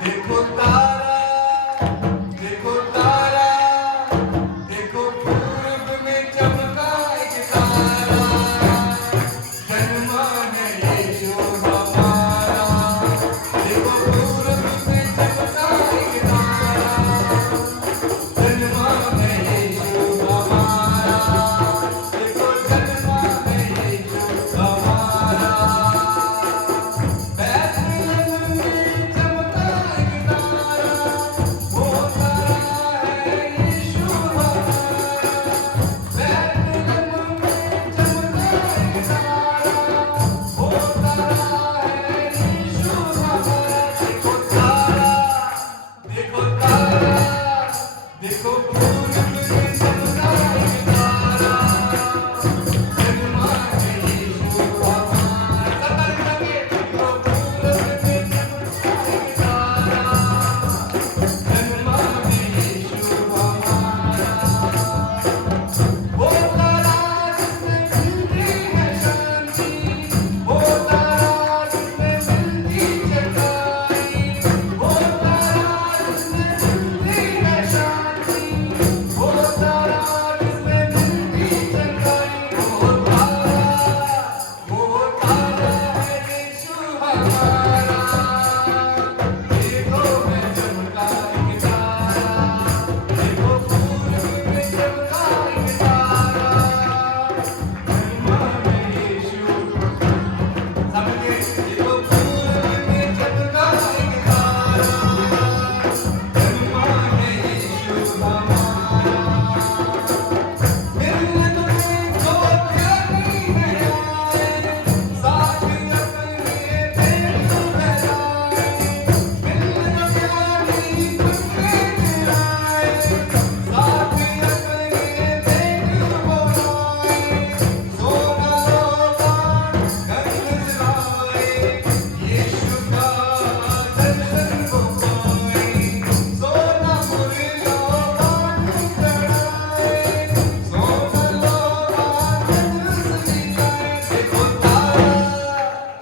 देखो तारा, देखो तारा, देखो पूरब में चमका एक तारा, जन्मा है यीशु हमारा। देखो पूरब में चमका एक तारा, जन्मा है यीशु हमारा। देखो जन्मा है यीशु हमारा। बैतलहम में चमका एक तारा, वो तारा है यीशु हमारा। बैतलहम में चमका एक तारा, वो तारा है यीशु हमारा। देखो तारा, देखो तारा, देखो पूरब में चमका एक तारा, जन्मा है यीशु हमारा। देखो पूरब में चमका एक तारा, जन्मा है यीशु हमारा। वो तारा जिसमें मिलती है शांति, वो तारा जिसमें मिलती जगाई, वो तारा जिसमें मिलती है शांति, वो तारा जिसमें मिलती जगाई। वो तारा है यीशु हमारा। देखो मैं चमका एक तारा, देखो पूरब में चमका एक तारा, जन्मा है यीशु। समझे? देखो पूरब में चमका एक तारा, जन्मा है यीशु हमारा। मिलने तुम्हें जो प्यारी है आए, साथ अपने देख बहलाए। मिलने प्यारी खुशबू आए, साथ अपने देख बुलाए। सोना रोगान गंध जलाए, यीशु का दर्शन वो पाए। सोना मुरझाओ चढ़ाए, सोना लोगान गंध सजाए। देखो तारा,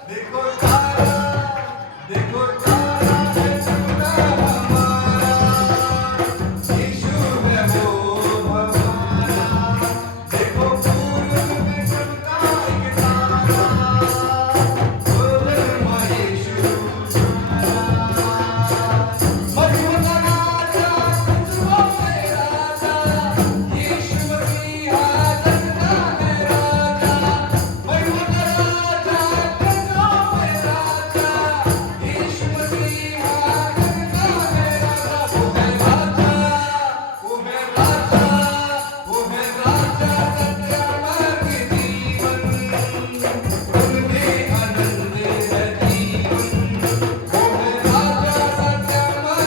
देखो तारा, देखो तारा।